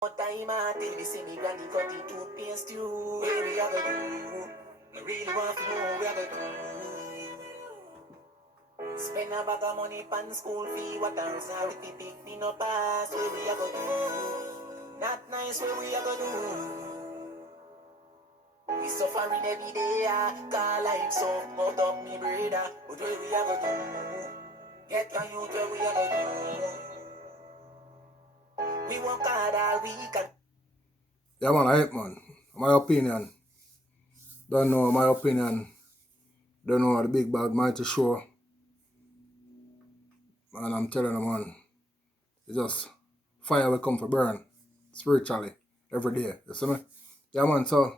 What time until we see me granny cut the toothpaste you? Where we are gonna do? I really want to know where we are gonna do. Spend a bag of money pan school fee. What a result if we pick me no pass? Where we are gonna do? Not nice where we are gonna do. We suffering every day, call life so out of me brother. But where we are gonna do? Get on you where we are gonna do. We work hard all week and yeah, man, I hate, man. My opinion. Don't know my opinion. Don't know the big bad mighty show. And I'm telling you, man, it's just fire will come for burn spiritually every day. You see me? Yeah, man, so,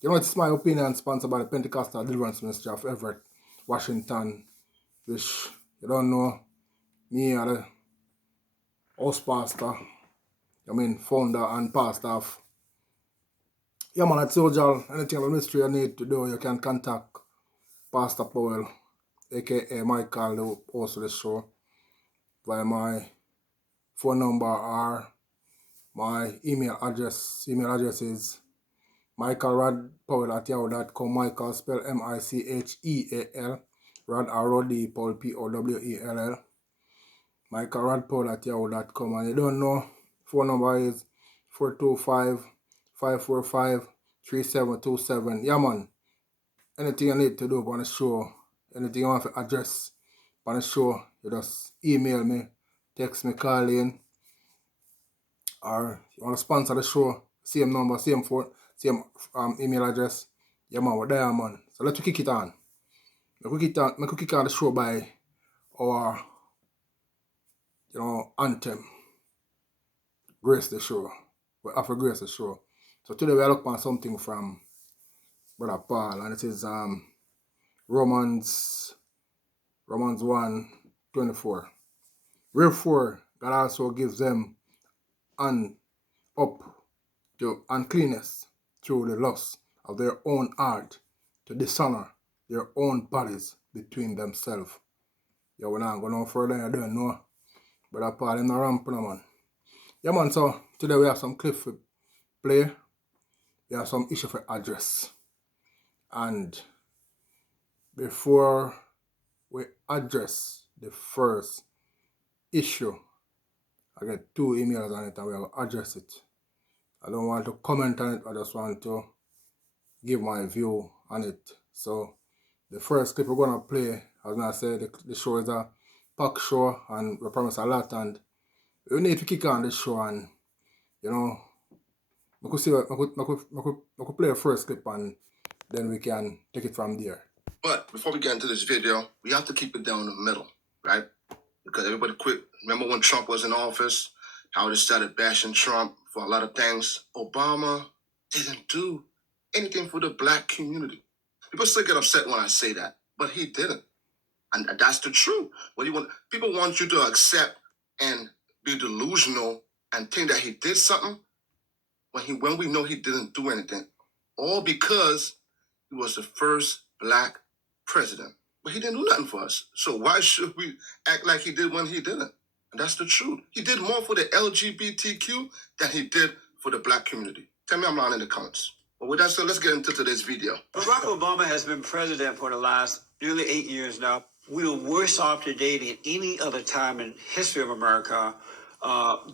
you know, it's my opinion, sponsored by the Pentecostal Deliverance Ministry of Everett, Washington, which, you don't know, me are the house pastor, founder and pastor of. Yeah, man, I told y'all, anything of the ministry you need to do, you can contact Pastor Powell, aka Michael, the host of the show, via my phone number or my email address. Email address is michaelrodpowell@yahoo.com. Michael spell Micheal, Rod R-O-D, Paul Powell. michaelrodpowell@yahoo.com. And you don't know, phone number is 425-545-3727. Yeah, man. Anything you need to do on the show, anything you want to address on the show, you just email me, text me, call in, or you want to sponsor the show, same number, same phone, same email address. Yeah, man, we're there, man. So let's kick it on. Make we kick on the show by our, anthem, Grace the Show. We have to grace the show. So today we are looking at something from Brother Paul, and it is Romans 1:24. Wherefore God also gives them up to uncleanness through the lust of their own heart, to dishonor their own bodies between themselves. Yeah, we're not going no further, you don't know. Brother Paul in the ramp, man. Yeah, man, so today we have some clip for play. We have some issue for address. And before we address the first issue, I get 2 emails on it and we will address it. I don't want to comment on it, I just want to give my view on it. So the first clip we're going to play, as I said, the show is a pack show and we promise a lot, and we need to kick on the show, and we could play the first clip and then we can take it from there. But before we get into this video, we have to keep it down the middle, right? Because everybody quit. Remember when Trump was in office, how they started bashing Trump for a lot of things? Obama didn't do anything for the black community. People still get upset when I say that, but he didn't. And that's the truth. People want you to accept and be delusional and think that he did something when we know he didn't do anything. All because he was the first black president. But he didn't do nothing for us. So why should we act like he did when he didn't? And that's the truth. He did more for the LGBTQ than he did for the black community. Tell me I'm wrong in the comments. But with that said, let's get into today's video. Barack Obama has been president for the last nearly 8 years now. We are worse off today than any other time in history of America.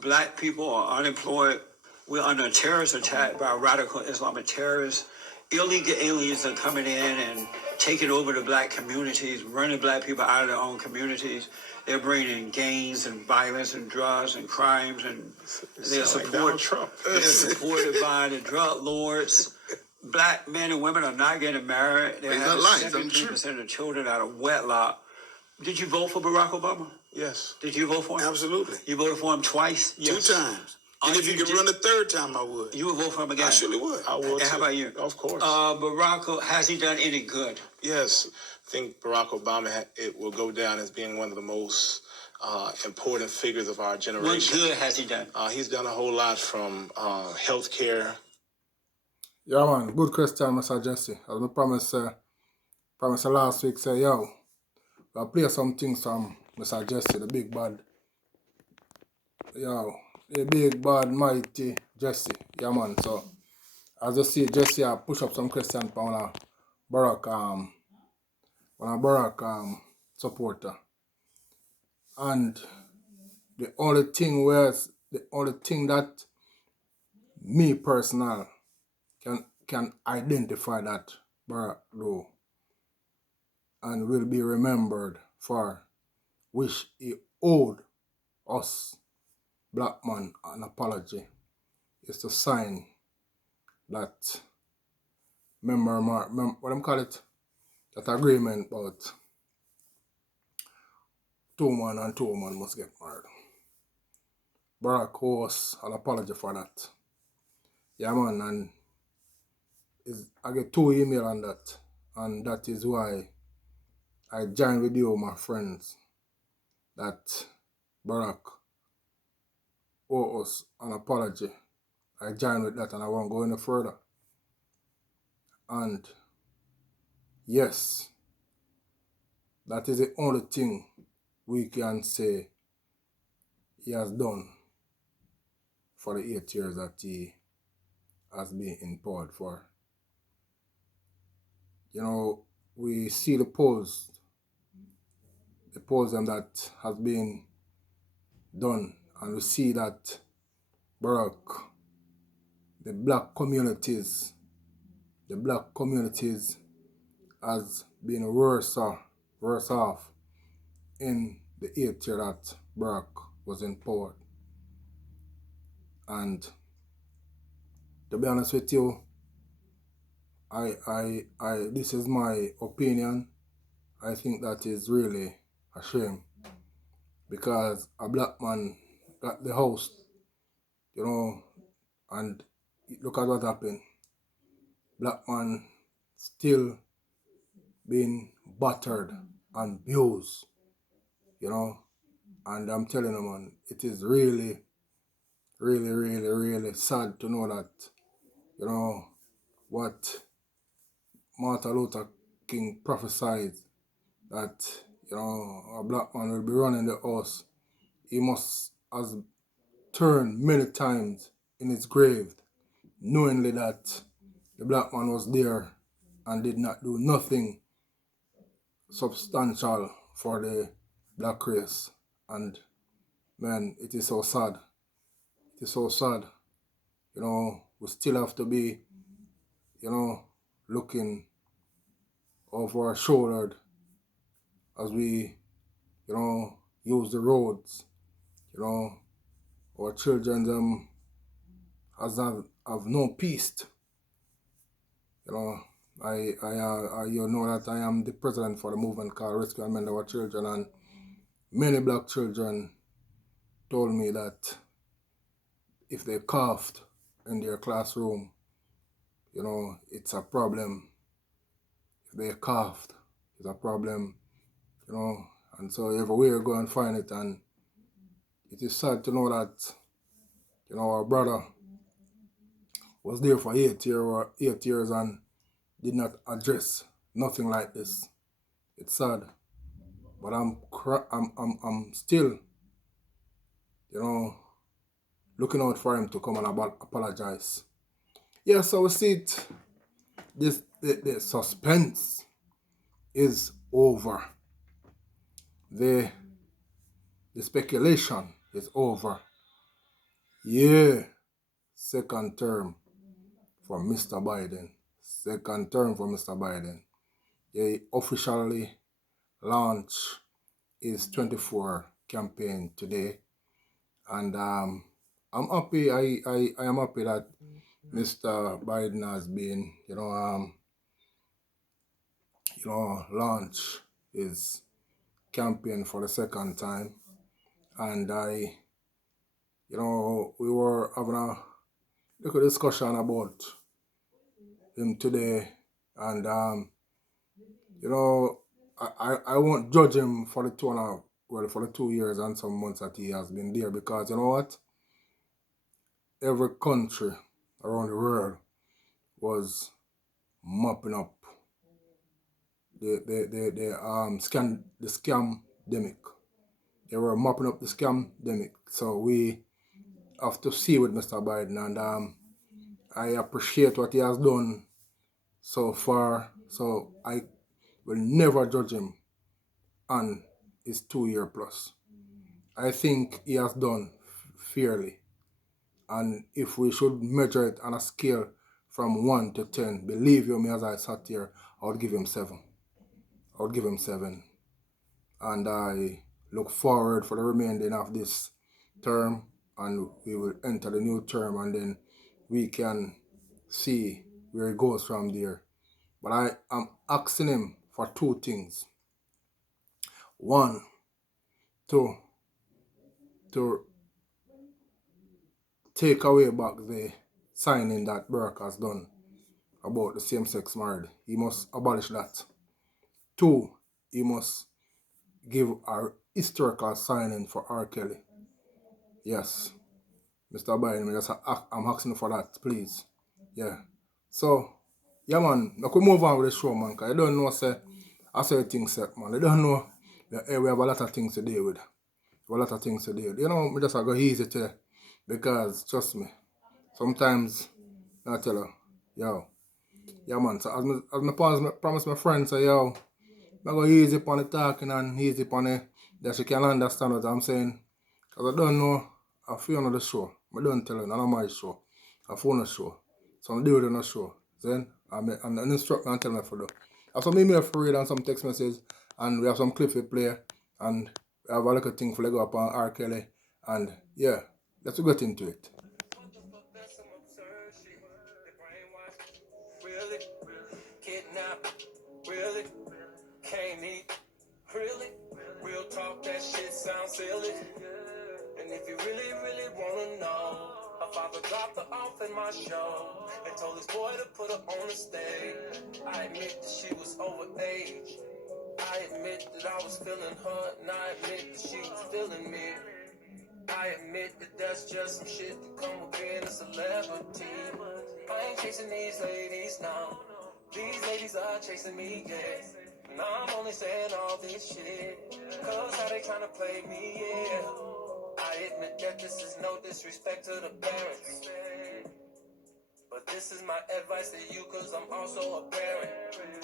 Black people are unemployed. We're under a terrorist attack by radical Islamic terrorists. Illegal aliens are coming in and taking over the black communities, running black people out of their own communities. They're bringing gangs and violence and drugs and crimes, and they're supported by the drug lords. Black men and women are not getting married. They're having 17% of children out of wedlock. Did you vote for Barack Obama? Yes. Did you vote for him? Absolutely. You voted for him twice? Yes. 2 times. And if you could run a 3rd time, I would. You would vote for him again? I surely would. I would. And how about you? Of course. Barack, has he done any good? Yes. I think Barack Obama, it will go down as being one of the most important figures of our generation. What good has he done? He's done a whole lot, from health care. Yeah, man, good question, Mr. Jesse. As I promised last week, say, yo, we'll play some things from Mr. Jesse, the big bad. Yo, the big bad mighty Jesse. Yeah man, so as you see Jesse push up some question for one of Barack supporter. And the only thing that me personal can identify that Barack do and will be remembered for, which he owed us black man an apology, is to sign that what them call it, that agreement about 2 man and 2 women must get married. Barack owes us an apology for that. Yeah man, and I get 2 emails on that, and that is why I join with you, my friends, that Barack owes us an apology. I join with that and I won't go any further. And yes, that is the only thing we can say he has done for the 8 years that he has been in power for. You know, we see the polls that has been done, and we see that Barack, the black communities has been worse off in the 8 year that Barack was in power. And to be honest with you, this is my opinion. I think that is really a shame, because a black man got the house, you know, and look at what happened. Black man still being battered and abused, you know, and I'm telling you, man, it is really, really, really, really sad to know that, you know, what Martin Luther King prophesied, that, you know, a black man will be running the house. He must has turned many times in his grave, knowingly that the black man was there and did not do nothing substantial for the black race. And man, it is so sad. It is so sad. You know, we still have to be, you know, looking over our shoulder as we, you know, use the roads. You know, our children have no peace. You know, you know that I am the president for the movement called Rescue and Mend Our Children, and many black children told me that if they coughed in their classroom, you know, it's a problem. If they coughed, it's a problem, you know, and so everywhere go and find it. And it is sad to know that, you know, our brother was there for 8 years and did not address nothing like this. It's sad, but I'm still, you know, looking out for him to come and apologize. Yeah, so we see it. The suspense is over. The speculation is over. Yeah, second term for Mr. Biden. Second term for Mr. Biden. They officially launched his 24 campaign today, and I'm happy. I am happy that Mr. Biden has been, launch his campaign for the second time. And we were having a little discussion about him today, and I won't judge him for the 2 years and some months that he has been there, because you know what? Every country around the world was mopping up the scamdemic. They were mopping up the scamdemic. So we have to see with Mr. Biden, and I appreciate what he has done so far. So I will never judge him on his 2 year plus. I think he has done fairly. And if we should measure it on a scale from 1 to 10, believe you me, as I sat here, I would give him 7. I would give him 7. And I look forward for the remaining of this term, and we will enter the new term, and then we can see where it goes from there. But I am asking him for 2 things. 1, to take away back the signing that Burke has done about the same-sex marriage. He must abolish that. 2, he must give a historical signing for R. Kelly. Yes, Mr. Biden, I'm asking for that, please. Yeah. So, yeah, man, we could move on with the show, man, because I don't know, I say things set, man. I don't know. We have a lot of things to deal with. You know, me just go easy to, because, trust me, sometimes, I tell her, yo, yeah, man, so as me promise my friends, say, yo, I go easy upon the talking and easy upon the, that she can understand what I'm saying. Because I don't know, I feel on the show. I don't tell her, none of my show. I phone the show. So I'm doing it on the show. Then, I'm instruct me and tell me for do. I have some email for read and some text messages, and we have some clip we play, and we have a little thing for go up on R. Kelly, and yeah, let's get into it. Really? Kidnap? Really? Can't eat? Really? Real talk, that shit sounds silly. And if you really, really wanna know, her father dropped her off in my show and told his boy to put her on the stage. I admit that she was overage. I admit that I was feeling her, and I admit that she was feeling me. I admit that that's just some shit that come with being a celebrity. I ain't chasing these ladies now. These ladies are chasing me, yeah. And I'm only saying all this shit cause how they tryna play me, yeah. I admit that this is no disrespect to the parents, but this is my advice to you cause I'm also a parent.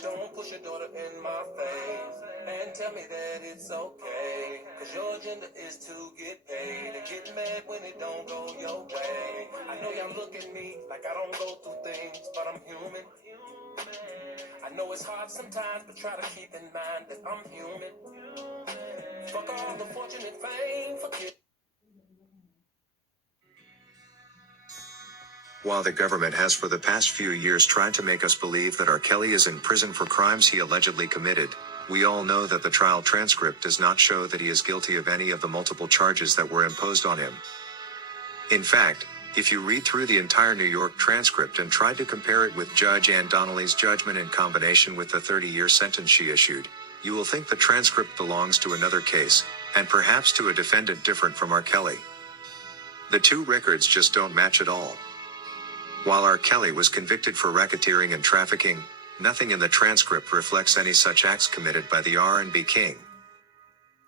Don't push your daughter in my face and tell me that it's okay, cause your agenda is to get paid and get mad when it don't go your way. I know y'all look at me like I don't go through things, but I'm human. I know it's hard sometimes, but try to keep in mind that I'm human. Fuck all the fortune and fame, forget. While the government has for the past few years tried to make us believe that R. Kelly is in prison for crimes he allegedly committed, we all know that the trial transcript does not show that he is guilty of any of the multiple charges that were imposed on him. In fact, if you read through the entire New York transcript and tried to compare it with Judge Ann Donnelly's judgment in combination with the 30-year sentence she issued, you will think the transcript belongs to another case, and perhaps to a defendant different from R. Kelly. The two records just don't match at all. While R. Kelly was convicted for racketeering and trafficking, nothing in the transcript reflects any such acts committed by the R&B king.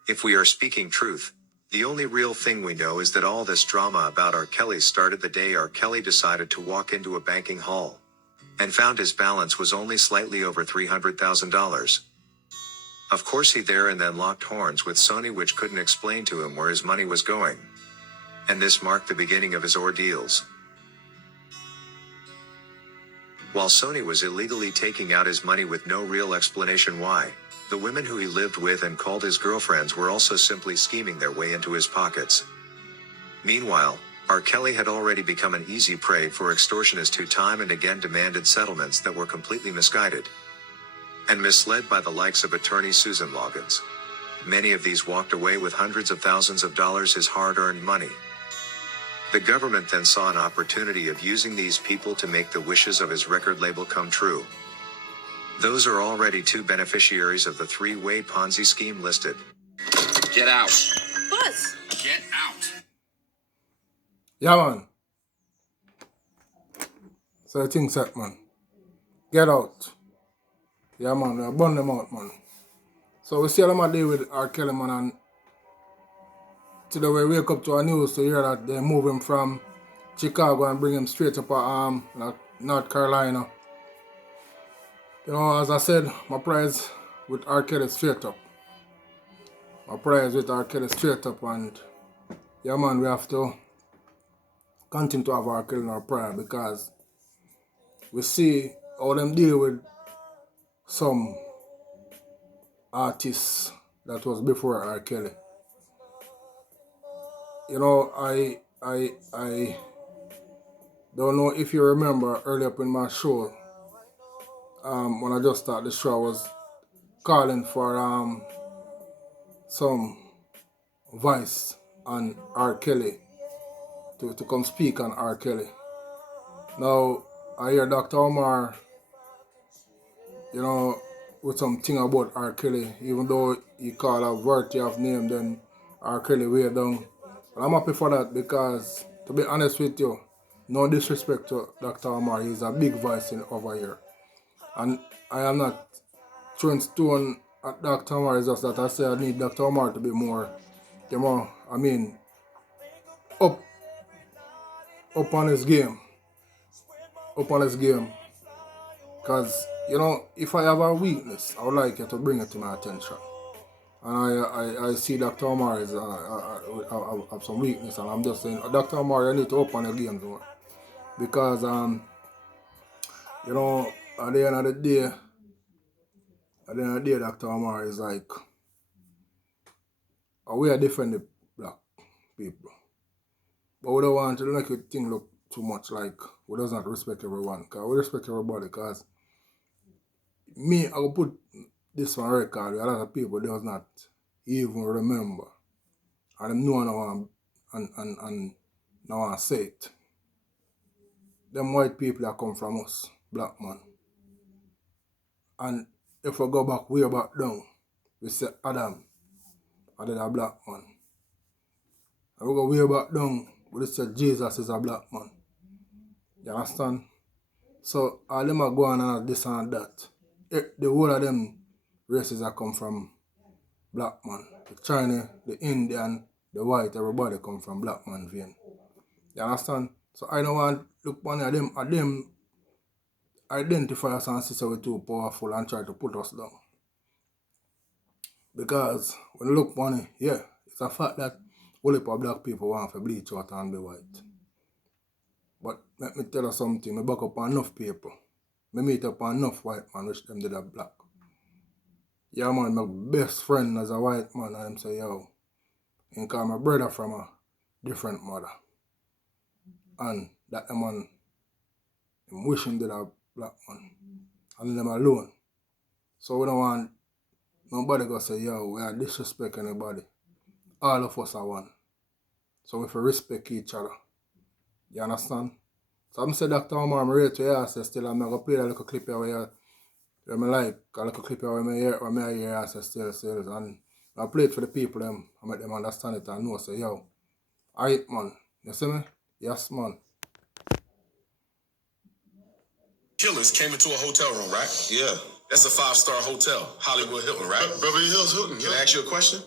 If we are speaking truth, the only real thing we know is that all this drama about R. Kelly started the day R. Kelly decided to walk into a banking hall and found his balance was only slightly over $300,000. Of course he there and then locked horns with Sony, which couldn't explain to him where his money was going. And this marked the beginning of his ordeals. While Sony was illegally taking out his money with no real explanation why, the women who he lived with and called his girlfriends were also simply scheming their way into his pockets. Meanwhile, R. Kelly had already become an easy prey for extortionists who time and again demanded settlements that were completely misguided and misled by the likes of attorney Susan Loggins. Many of these walked away with hundreds of thousands of dollars, his hard-earned money. The government then saw an opportunity of using these people to make the wishes of his record label come true. Those are already two beneficiaries of the three-way Ponzi scheme listed. Get out. Buzz! Get out. Yeah, man. So the thing set, man. Get out. Yeah, man. We burn them out, man. So we see them a deal with R. Kelly, man, and today we wake up to a news to hear that they move him from Chicago and bring him straight up like North Carolina. You know, as I said, my prayers with R. Kelly straight up. My prayers with R. Kelly straight up, and yeah man, we have to continue to have R. Kelly in our prayer, because we see how them deal with some artists that was before R. Kelly. You know, I don't know if you remember early up in my show, when I just started the show, I was calling for some voice on R. Kelly to come speak on R. Kelly. Now I hear Dr. Omar, you know, with something about R. Kelly, even though he called a variety of name, then R. Kelly way down. But I'm happy for that, because to be honest with you, no disrespect to Dr. Omar, he's a big voice over here. And I am not throwing stone at Dr. Omar, it's just that I say I need Dr. Omar to be more, you know, I mean, up on his game. Up on his game. Because, you know, if I have a weakness, I would like you to bring it to my attention. And I see Dr. Omar is have some weakness, and I'm just saying, Dr. Omar, you need to up on your game more. Because, you know, at the end of the day, Dr. Omar is like, we are defending black people. But we don't want to make the thing look too much like we does not respect everyone. Because we respect everybody. Because me, I will put this on record, a lot of people does not even remember. And them know now and now I say it. Them white people that come from us, black man. And if we go back way back down, we say Adam did a black man. And we go way back down, we say Jesus is a black man. You understand? So all them are going on this and that. The whole of them races that come from black man. The China, the Indian, the white, everybody come from black man vein. You understand? So I don't want to look on them identify us and see so we're too powerful and try to put us down. Because when you look on it, yeah, it's a fact that all of black people want to bleach out and be white. But let me tell you something, I back up on enough people. I meet up on enough white man which them did a black. Yeah man, my best friend as a white man, and him say, yo, he call my brother from a different mother. And that man, him wish him did a black man. And them alone. So we don't want nobody go say, yo, we are disrespect anybody. All of us are one. So we have to respect each other. You understand? So I'm saying Dr. Omar, I'm ready to hear still. I'm going to play that little clip here where I like, a little clip here where I hear still. And I play it for the people, them. I make them understand it and know, say, yo, alright man, you see me? Yes man. Killers came into a hotel room, right? Yeah. That's a 5-star hotel, Hollywood Hilton, right? Beverly Hills Hilton. Can I ask you a question?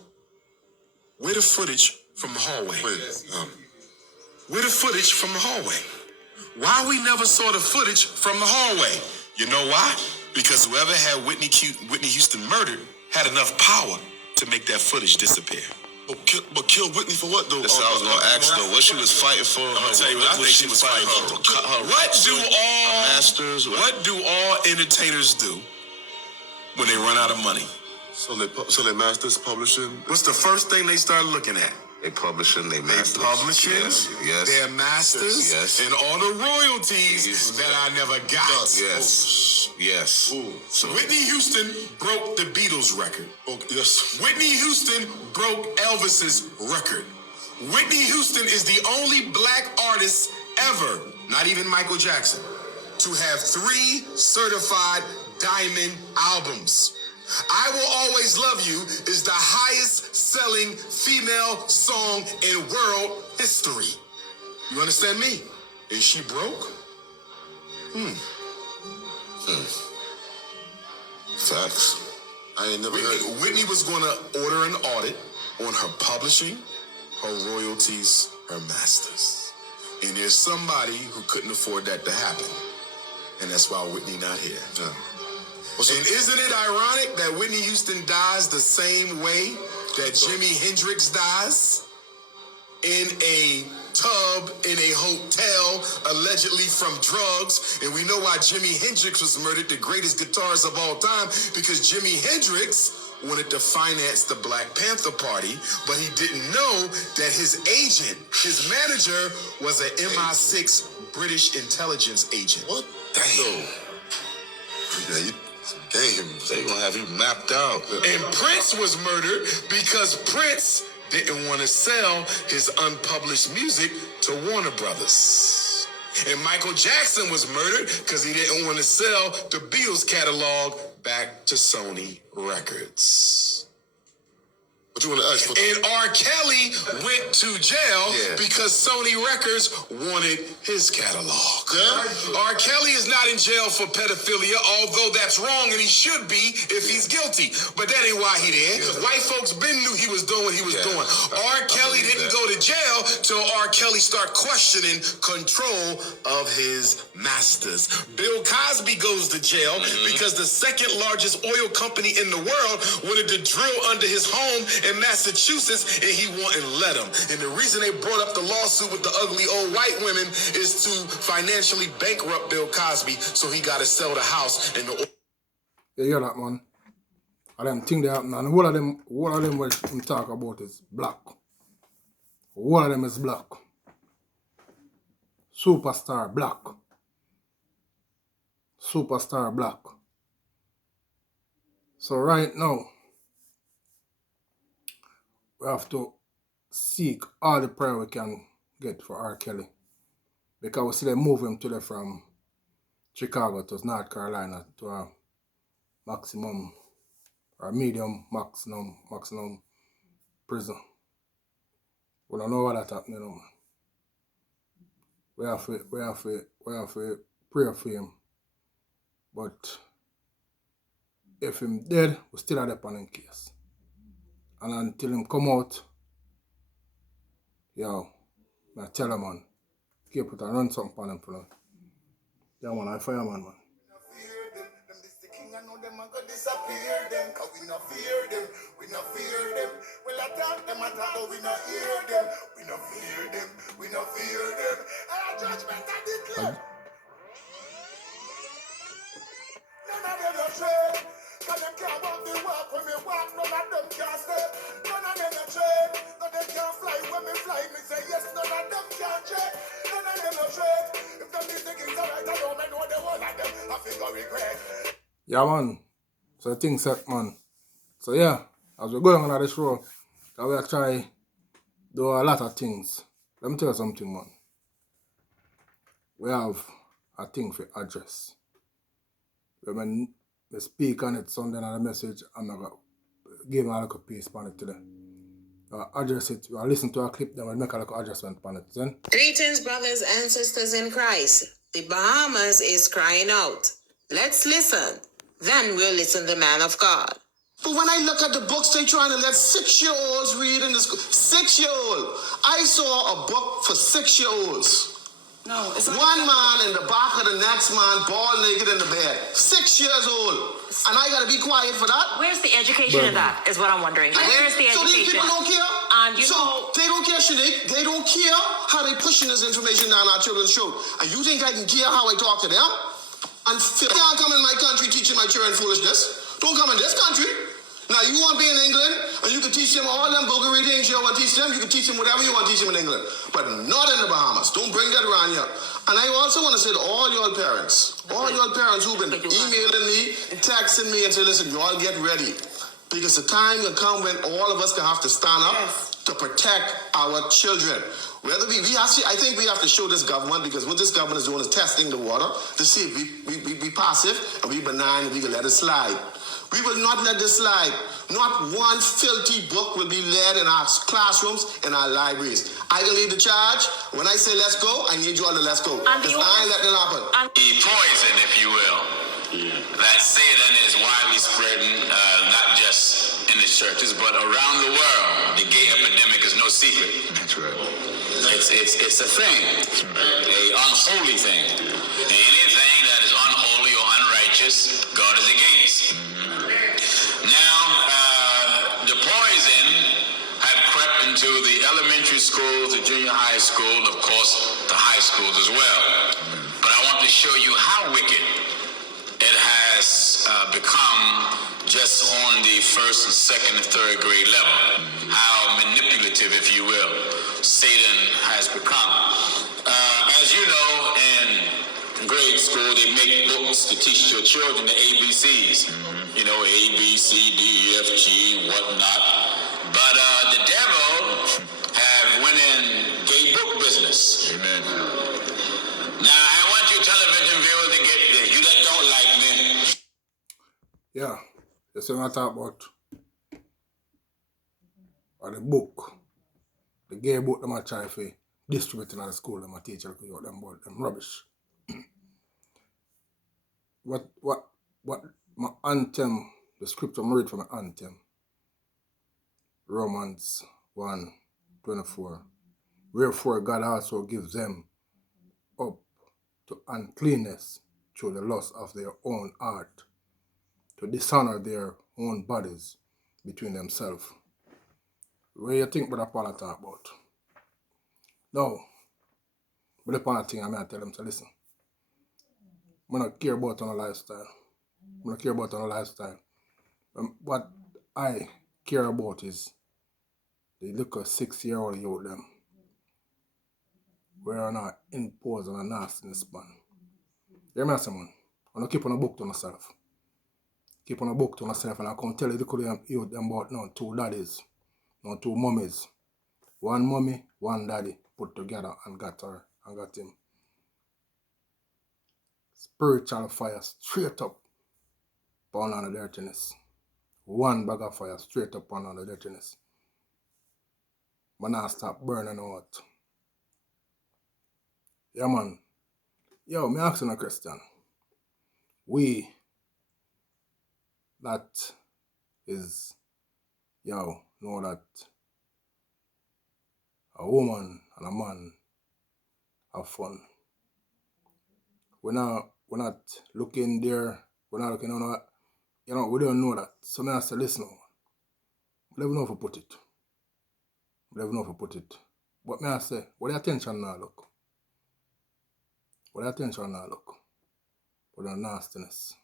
Where the footage from the hallway? Where the footage from the hallway? Why we never saw the footage from the hallway? You know why? Because whoever had Whitney Houston murdered had enough power to make that footage disappear. But kill Whitney for what, though? That's what I was gonna ask, though. What she was fighting for? I'm gonna tell you what I think she was fighting for. What do all entertainers do when they run out of money? So they masters publishing. What's the first thing they start looking at? They publishing, they masters. Publishing, yes. Their masters, yes. And all the royalties that I never got. Yes, yes. So Whitney Houston broke the Beatles record. Yes. Whitney Houston broke Elvis's record. Whitney Houston is the only black artist ever, not even Michael Jackson, to have 3 certified diamond albums. I Will Always Love You is the highest selling female song in world history. You understand me? Is she broke? Facts. I ain't never heard. Whitney was going to order an audit on her publishing, her royalties, her masters. And there's somebody who couldn't afford that to happen. And that's why Whitney not here. Yeah. And isn't it ironic that Whitney Houston dies the same way that Jimi Hendrix dies? In a tub in a hotel, allegedly from drugs. And we know why Jimi Hendrix was murdered, the greatest guitarist of all time, because Jimi Hendrix wanted to finance the Black Panther Party, but he didn't know that his agent, his manager, was an MI6 British intelligence agent. What? Damn. Yeah, you game. They gonna have you mapped out. And Prince was murdered because Prince didn't want to sell his unpublished music to Warner Brothers. And Michael Jackson was murdered because he didn't want to sell the Beatles catalog back to Sony Records. What you want to ask for? And R. Kelly went to jail because Sony Records wanted his catalog. R. Kelly is not in jail for pedophilia, although that's wrong and he should be if he's guilty. But that ain't why he there. White folks been knew he was doing what he was doing. R. Kelly didn't go to jail till R. Kelly start questioning control of his masters. Bill Cosby goes to jail because the second largest oil company in the world wanted to drill under his home in Massachusetts, and he wouldn't let him. And the reason they brought up the lawsuit with the ugly old white women is to financially bankrupt Bill Cosby, so he got to sell the house and the. You hear that, man? And them things they happen, and all of them what I'm talking about is black. All of them is black. Superstar black. Superstar black. So right now, we have to seek all the prayer we can get for R. Kelly. Because we see them move him to from Chicago to North Carolina to a maximum or maximum prison. We don't know what that's happening, man. We have to pray for him. But if him dead, we still have the in case. And until him come out, yo, I tell him, man, keep it and run something on him for them. Yeah, man, I fireman, man. Disappear them, cause we not fear them, we not fear them. Well, attack them, but we not hear them, we not fear them, we not fear them. And our judgment I declare. None of them are trade, cause them can't walk the walk when we walk, none of them can't stay. None of them are trade, none of them can't fly when we fly. Me say yes, none of them can't trade, none of them are trade. If them is the kings alright, I don't know the whole of them, I figure regret. Yeah, man. So things set, man. So yeah, as we're going on this show, we are trying to do a lot of things. Let me tell you something, man. We have a thing for address. When we speak on it Sunday on the message, I'm not going to give a little piece on it today. Address it. You listen to a clip, then we'll make a little adjustment on it. Then? Greetings, brothers and sisters in Christ. The Bahamas is crying out. Let's listen. Then we'll listen to the man of God. But when I look at the books they trying to let 6-year-olds read in the school, 6-year-old. I saw a book for 6-year-olds. No, it's not. One man in the back of the next man, ball naked in the bed. 6 years old. And I gotta be quiet for that? Where's the education in that, is what I'm wondering. Where's the education? So these people don't care? And they don't care, Shanique. They don't care how they pushing this information down our children's throat. And you think I can care how I talk to them? And you can't come in my country teaching my children foolishness. Don't come in this country. Now, you want to be in England, and you can teach them all them boogery things you want to teach them. You can teach them whatever you want to teach them in England. But not in the Bahamas. Don't bring that around here. And I also want to say to all your parents who've been emailing me, texting me, and say, listen, you all get ready. Because the time will come when all of us can have to stand up to protect our children. Whether I think we have to show this government, because what this government is doing is testing the water to see if we be passive and we benign and we can let it slide. We will not let this slide. Not one filthy book will be led in our classrooms and our libraries. I can lead the charge. When I say let's go, I need you all to let's go. Because I ain't letting it happen. The poison, if you will, that Satan is widely spreading, not just in the churches, but around the world. The gay epidemic is no no secret. That's right. It's a thing, a unholy thing. And anything that is unholy or unrighteous, God is against. Now, the poison had crept into the elementary schools, the junior high school, of course, the high schools as well. But I want to show you how wicked it has become just on the first and second and third grade level. How manipulative, if you will, Satan has become. As you know, in grade school, they make books to teach your children the ABCs. You know, A, B, C, D, E, F, G, whatnot. But the devil have went in gay book business. Amen. Now, I want you television viewers to get this. You that don't like me. Yeah, that's what I talk about. Or the book. The gay book them I try to distribute in the school, them I teach them about them rubbish. What my anthem, the scripture I'm read from my anthem. Romans 1:24. Wherefore God also gives them up to uncleanness through the lust of their own heart, to dishonor their own bodies between themselves. What do you think Brother Paul talk about? No. But the part thing I may tell them to listen. I don't care about on a lifestyle. I don't care about on a lifestyle. What I care about is the little 6-year-old youth them. We're not imposed on a nastiness man. You remember someone? I don't keep on a book to myself. Keep on a book to myself and I can tell you the youth them about now 2 daddies. No 2 mummies. 1 mummy, 1 daddy put together and got her and got him. Spiritual fire straight up upon all the dirtiness. 1 bag of fire straight up on all the dirtiness. But now stop burning out. Yeah man. Yo, me asking a question. We that is know that a woman and a man have fun. We're not looking there, we're not looking on that, we don't know that. So I say, listen, we never know if we put it. We never know if we put it. But I say, what the attention now look? What the attention now look? What the nastiness?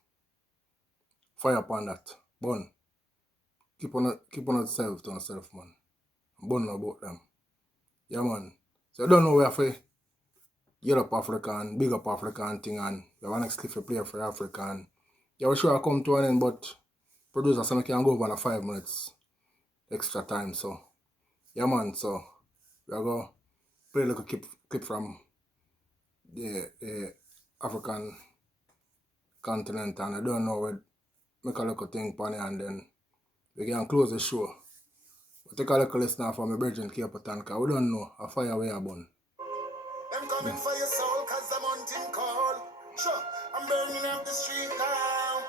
Fire upon that. Burn. Keep on yourself to yourself, man. Burn about them. Yeah, man. So I don't know where for Europe African, big up African thing, and you have an exclusive player for Africa. And yeah, we're sure I come to an end, but producer so I can go over the 5 minutes extra time. So yeah, man. So we are going to play a little clip from the African continent, and I don't know where make a little thing upon it, and then we can close the show. But take a little listen from my Virgin Cape Town, because we don't know how fire we are born. Them coming for your soul, cause I'm on team call. Sure, I'm burning up the street now.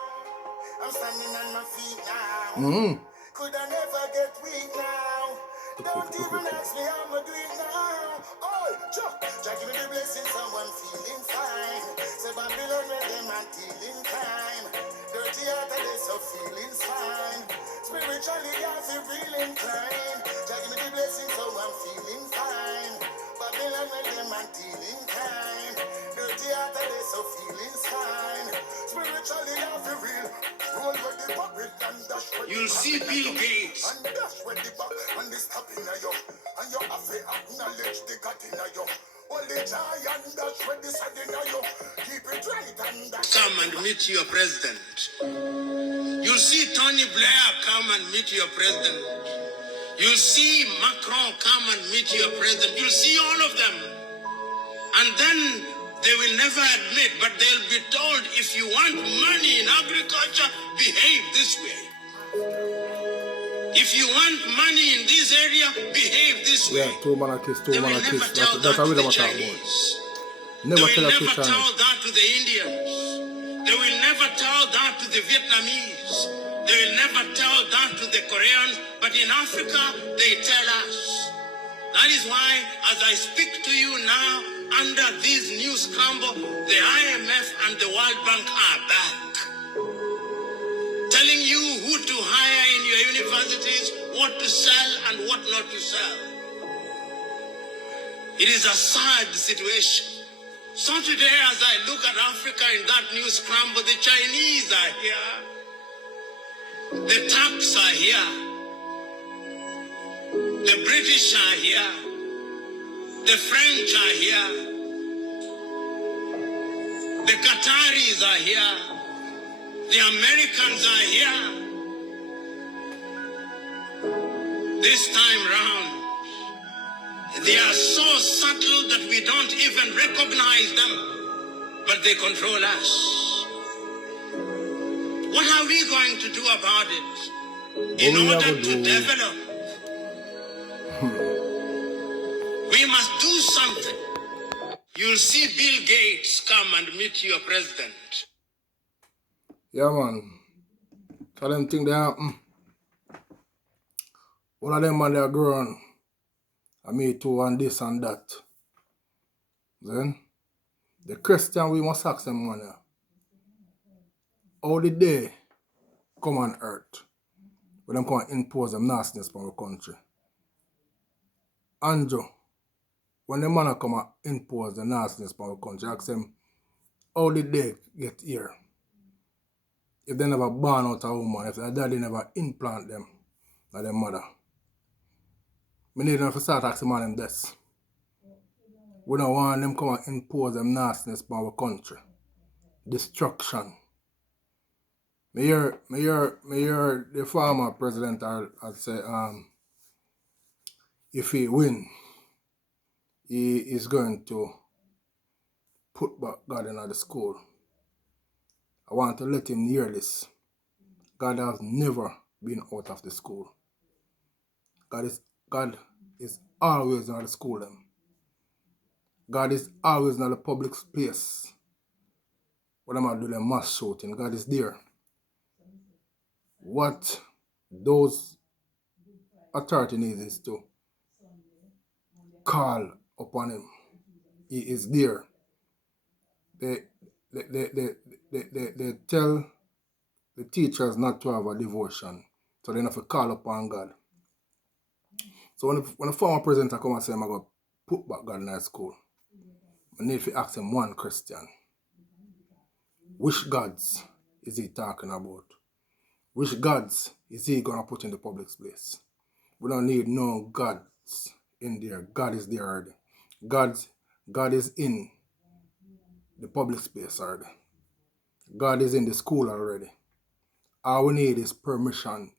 I'm standing on my feet now. Could I never get weak now? Don't even ask me how I'm do it now. Oh, Chuck, Jack, give me the blessing, someone feeling fine. Say Babylon, where them and dealing time. Dirty heart, they so feeling fine. Spiritually, I feel real inclined. Jack, give me the blessing, so I'm feeling fine. Babylon, where them and dealing time. Dirty heart, they so feeling fine. Spiritually, I feel real. Roll with the puppet and dash with You'll see Bill Gates. and dash with the back and the stop in you. And you have to acknowledge the God in you. Only giant dash with the side in you. Keep it right and dash. Come and meet your president. You'll see Tony Blair come and meet your president. You'll see Macron come and meet your president. You'll see all of them. And then they will never admit, but they'll be told, if you want money in agriculture, behave this way. If you want money in this area, behave this way. Yeah, 2 man a kiss, 2 They man will a never kiss. tell That's that a to rhythm the I talk about. Chinese. Never They will tell a never kiss tell Chinese. that to the Indians. They will never tell that to the Vietnamese. They will never tell that to the Koreans. But in Africa, they tell us. That is why, as I speak to you now, under this new scramble, the IMF and the World Bank are back, telling you who to hire in your universities, what to sell and what not to sell. It is a sad situation. So today, as I look at Africa in that new scramble, the Chinese are here, the Turks are here, the British are here, the French are here, the Qataris are here, the Americans are here. This time round, they are so subtle that we don't even recognize them, but they control us. What are we going to do about it? In order to develop, we must do something. You'll see Bill Gates come and meet your president. Yeah, man. Tell them things they happen. All of them man they are growing. And me too, and this and that. Then, the Christian, we must ask them, man, how did they come on earth when them come and impose them nastiness on our country? Andrew, when the man come and impose the nastiness on our country, ask them, how did they get here? If they never born out a woman, if their daddy never implant them, like their mother. We need them to start asking them this. We don't want them come and impose them nastiness on our country. Destruction. Me hear the former president I'd say if he win, he is going to put back God in the school. I want to let him hear this. God has never been out of the school. God is always in the school. God is always in the public place. When I'm doing a mass shooting, God is there. What those authority needs is to call upon him. He is there. They tell the teachers not to have a devotion, so they have to call upon God. So when the former president come and say, I'm going to put back God in the school, I need to ask him one question. Which gods is he talking about? Which gods is he going to put in the public place? We don't need no gods in there. God is there already. God is in the public space already. God is in the school already. All we need is permission.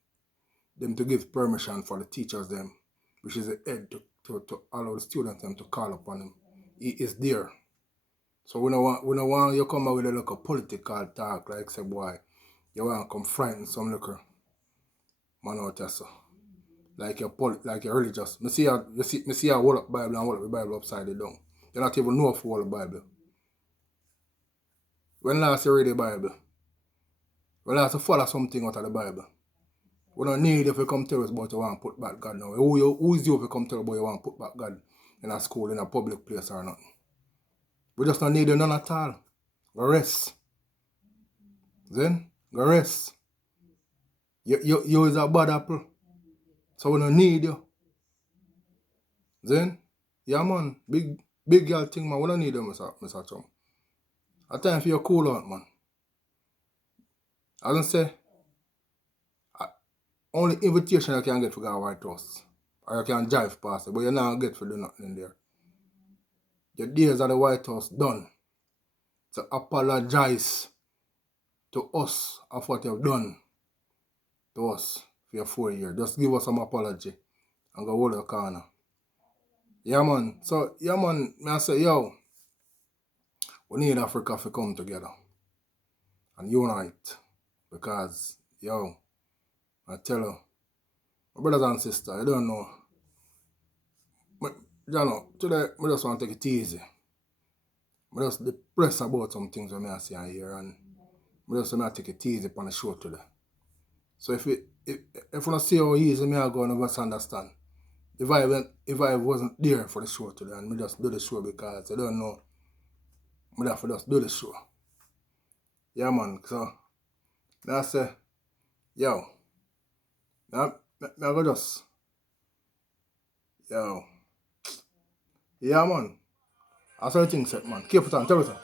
Them to give permission for the teachers them, which is the head to allow the students them to call upon him. He is there. So we don't want you come out with a little political talk like say boy, you want to come frighten some little man out there so. Like you're religious. Me see you hold up Bible and hold up the Bible upside down. You don't even know if you hold the Bible. When last you read the Bible? When last you follow something out of the Bible? We don't need if you come tell us about you want to put back God now. Who is you if you come tell us about you want to put back God in a school, in a public place or nothing? We just don't need you none at all. Go rest. Then, go rest. You is a bad apple. So we don't need you. Then, yeah man, big girl thing man, we don't need you, Mr. Chum. A time for you cool out, man. As I say, only invitation you can get for go to White House. Or you can drive past it, but you not get for do nothing in there. Your days at the White House done. To apologize to us of what you've done to us for your 4 years. Just give us some apology and go hold your corner. Yeah man. So yeah man, I say, yo, we need Africa to come together and unite. Because, yo, I tell you, my brothers and sisters, you don't know. You know, today, I just want to take it easy. I just depressed about some things that I see here, and I just want to take it easy on the show today. So if you don't see how easy I go, you must understand. if I wasn't there for the show today and me just do the show because I don't know, me have to just do the show. Yeah, man. So I say, yo, I go just, yo, yeah, man. I saw the thing set, man. Keep it on, tell me so.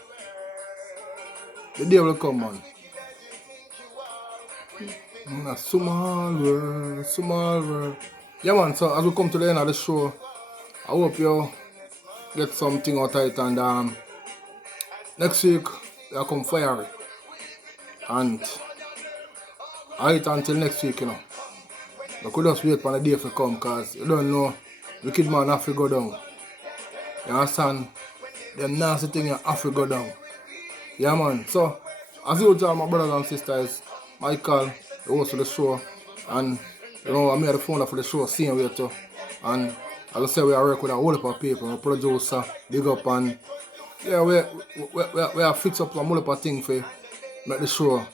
The day will come, man. A small world. Yeah, man, so as we come to the end of the show, I hope you get something out of it. And next week, I come fiery. And I wait until next week, you know. I could just wait for the day to come because you don't know, wicked man have to go down. You understand? The nasty thing you have to go down. Yeah, man. So, as usual, my brothers and sisters, Michael, the host of the show, and you know, I made the founder for the show, same way too. And as I say, we are working with a whole heap of people, a producer, big up, and yeah, we are fix up some whole heap of things for make the show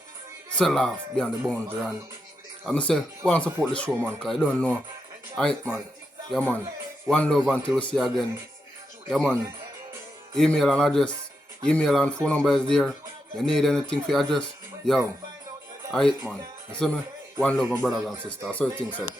sell off beyond the boundary. And I say, go and support the show, man, because I don't know. Alright, man. Yeah, man. One love until we see you again. Yeah, man. Email and address, email and phone number is there. You need anything for your address? Yo. Alright, man. You see me? One love, my brothers and sisters. So the thing said.